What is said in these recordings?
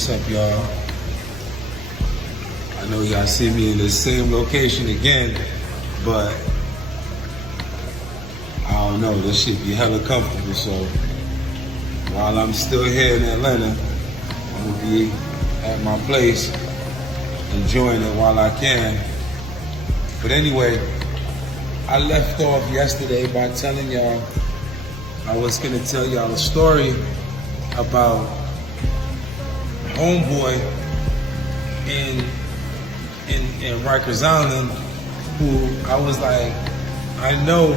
what's up, y'all? I know y'all see me in the same location again, but I don't know, this shit be hella comfortable, so while I'm still here in Atlanta, I'm gonna be at my place, enjoying it while I can. But anyway, I left off yesterday by telling y'all I was gonna tell y'all a story about homeboy in Rikers Island, who I was like, I know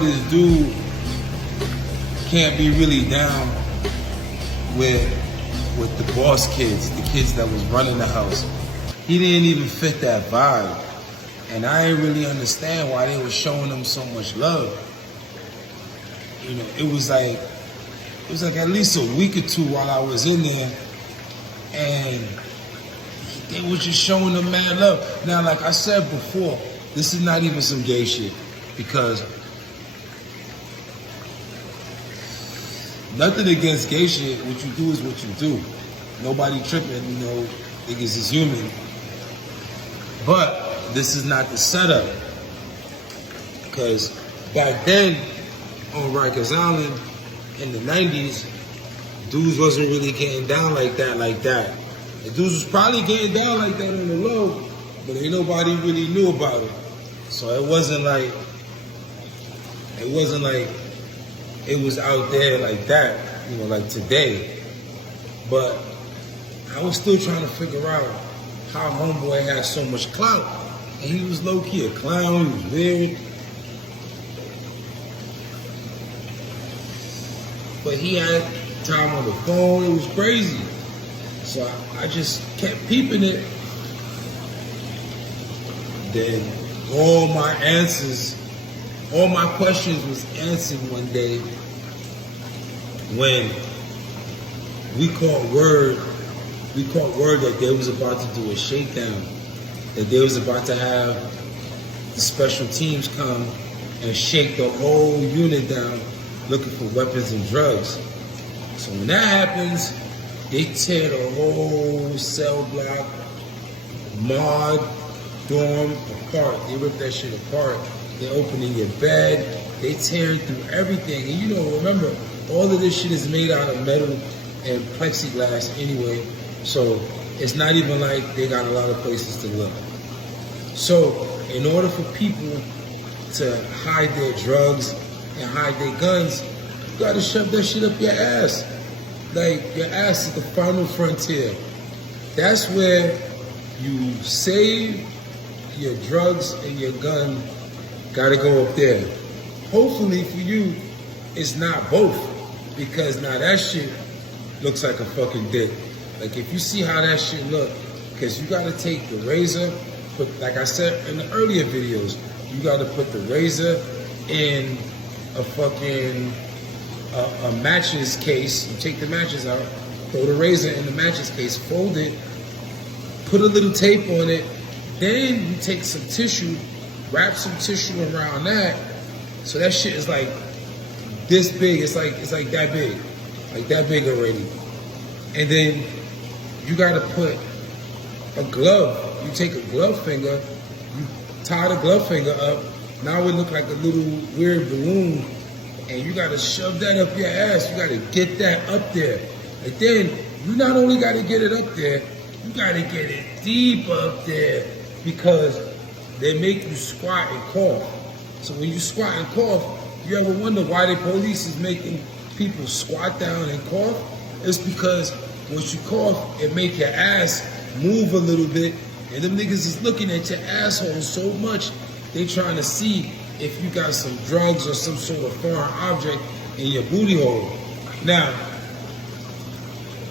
this dude can't be really down with the boss kids, the kids that was running the house. He didn't even fit that vibe. And I didn't really understand why they were showing him so much love. You know, it was like at least a week or two while I was in there, and they were just showing him mad love. Now, like I said before, this is not even some gay shit, because nothing against gay shit. What you do is what you do. Nobody tripping, you know, niggas is human. But this is not the setup. Because back then, on Rikers Island, in the 90s, dudes wasn't really getting down like that. The dudes was probably getting down like that on the low, but ain't nobody really knew about it. So it wasn't like it was out there like that, you know, like today. But I was still trying to figure out how homeboy had so much clout. And he was low-key a clown, he was weird. But he had time on the phone, it was crazy. So I just kept peeping it. Then all my questions was answered one day when we caught word that they was about to do a shakedown, that they was about to have the special teams come and shake the whole unit down looking for weapons and drugs. So when that happens, they tear the whole cell block, mod, dorm apart. They rip that shit apart. They opening your bed. They tearing through everything. And you know, remember, all of this shit is made out of metal and plexiglass anyway. So it's not even like they got a lot of places to look. So in order for people to hide their drugs and hide their guns, you gotta shove that shit up your ass. Like, your ass is the final frontier. That's where you save your drugs and your gun. Gotta go up there. Hopefully for you, it's not both, because now that shit looks like a fucking dick. Like, if you see how that shit look, because you gotta take the razor, like I said in the earlier videos, you gotta put the razor in a fucking a mattress case. You take the mattress out, throw the razor in the mattress case, fold it, put a little tape on it, then you take some tissue, wrap some tissue around that, so that shit is like this big. It's like that big already. And then you gotta put a glove. You take a glove finger, you tie the glove finger up. Now it look like a little weird balloon, and you gotta shove that up your ass. You gotta get that up there. And then you not only gotta get it up there, you gotta get it deep up there, because they make you squat and cough. So when you squat and cough, you ever wonder why the police is making people squat down and cough? It's because once you cough, it make your ass move a little bit, and them niggas is looking at your asshole so much, they trying to see if you got some drugs or some sort of foreign object in your booty hole. Now,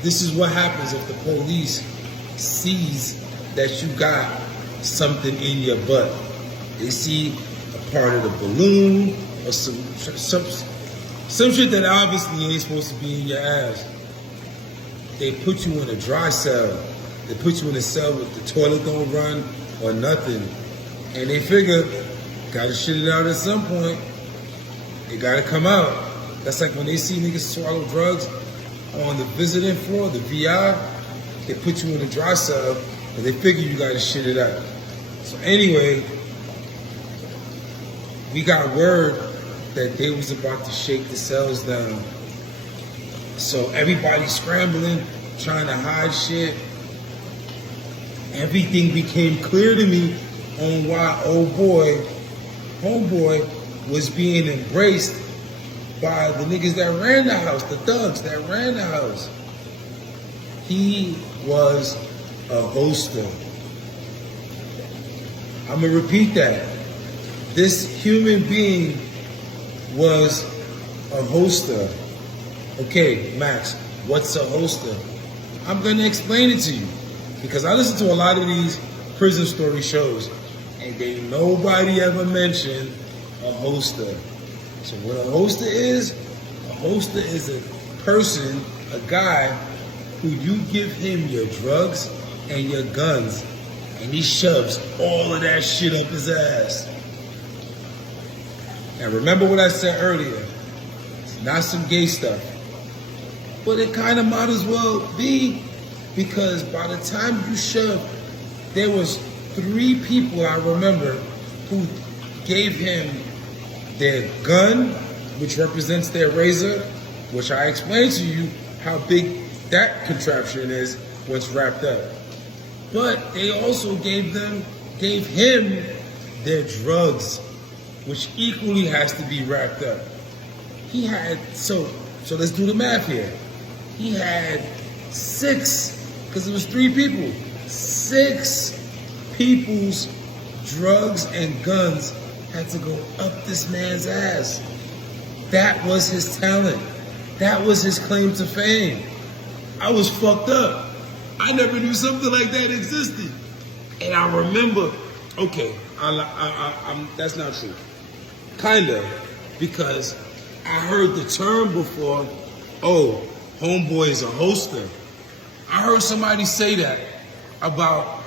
this is what happens if the police sees that you got something in your butt. They see a part of the balloon or some shit that obviously ain't supposed to be in your ass. They put you in a dry cell. They put you in a cell with the toilet don't run or nothing. And they figure, gotta shit it out at some point. It gotta come out. That's like when they see niggas swallow drugs on the visiting floor, the VI, they put you in a dry cell, and they figure you gotta shit it out. So anyway, we got word that they was about to shake the cells down. So everybody scrambling, trying to hide shit. Everything became clear to me on why homeboy, was being embraced by the niggas that ran the house, the thugs that ran the house. He was a hoster. I'm gonna repeat that. This human being was a hoster. Okay, Max, what's a hoster? I'm gonna explain it to you because I listen to a lot of these prison story shows and nobody ever mentioned a hoster. So what a hoster is a person, a guy who you give him your drugs and your guns and he shoves all of that shit up his ass. And remember what I said earlier, it's not some gay stuff. But it kind of might as well be, because by the time you shove, there was 3 people I remember who gave him their gun, which represents their razor, which I explained to you how big that contraption is once wrapped up. But they also gave him their drugs, which equally has to be wrapped up. He had, so let's do the math here. He had 6, because it was 3 people, 6 people's drugs and guns had to go up this man's ass. That was his talent. That was his claim to fame. I was fucked up. I never knew something like that existed. And I remember, okay, that's not true. Kind of, because I heard the term before, oh, homeboy is a hoster. I heard somebody say that about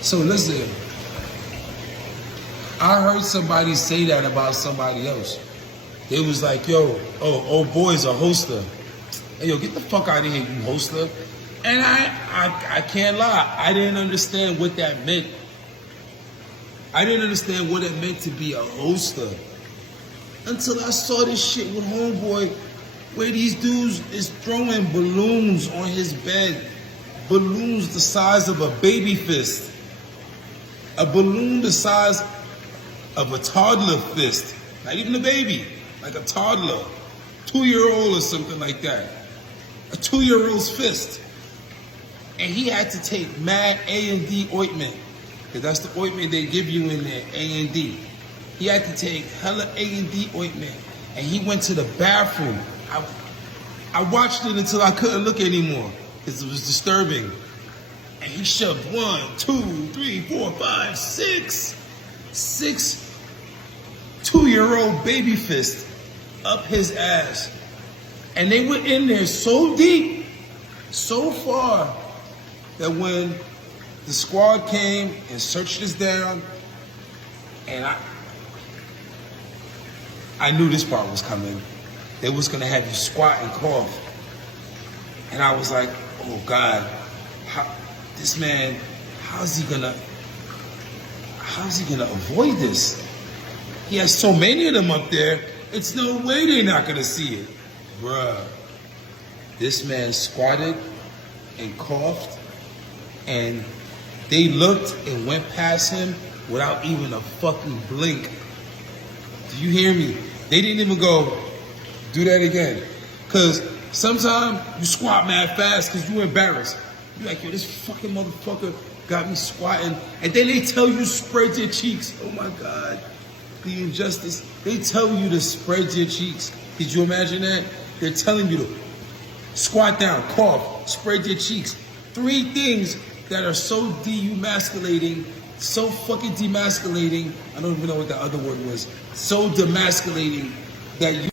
so listen, I heard somebody say that about somebody else. They was like, yo, old boy's a hoster. Hey, yo, get the fuck out of here, you hoster. And I can't lie, I didn't understand what that meant. I didn't understand what it meant to be a hoster until I saw this shit with homeboy, where these dudes is throwing balloons on his bed. Balloons the size of a baby fist. A balloon the size of a toddler fist. Not even a baby, like a toddler. 2-year-old or something like that. A 2-year-old's fist. And he had to take mad A&D ointment, because that's the ointment they give you in there, A&D. He had to take hella A&D ointment, and he went to the bathroom. I watched it until I couldn't look anymore, because it was disturbing. And he shoved 1, 2, 3, 4, 5, 6 2-year-old baby fists up his ass. And they went in there so deep, so far, that when the squad came and searched us down, and I knew this part was coming. They was gonna have you squat and cough. And I was like, oh God, this man, how's he gonna avoid this? He has so many of them up there, it's no way they're not gonna see it. Bruh, this man squatted and coughed, and they looked and went past him without even a fucking blink. Do you hear me? They didn't even go, do that again. Because sometimes you squat mad fast because you're embarrassed. You're like, yo, this fucking motherfucker got me squatting. And then they tell you spread your cheeks. Oh my God, the injustice. They tell you to spread your cheeks. Did you imagine that? They're telling you to squat down, cough, spread your cheeks. 3 things that are so demasculating, so fucking demasculating. I don't even know what the other word was. So demasculating that you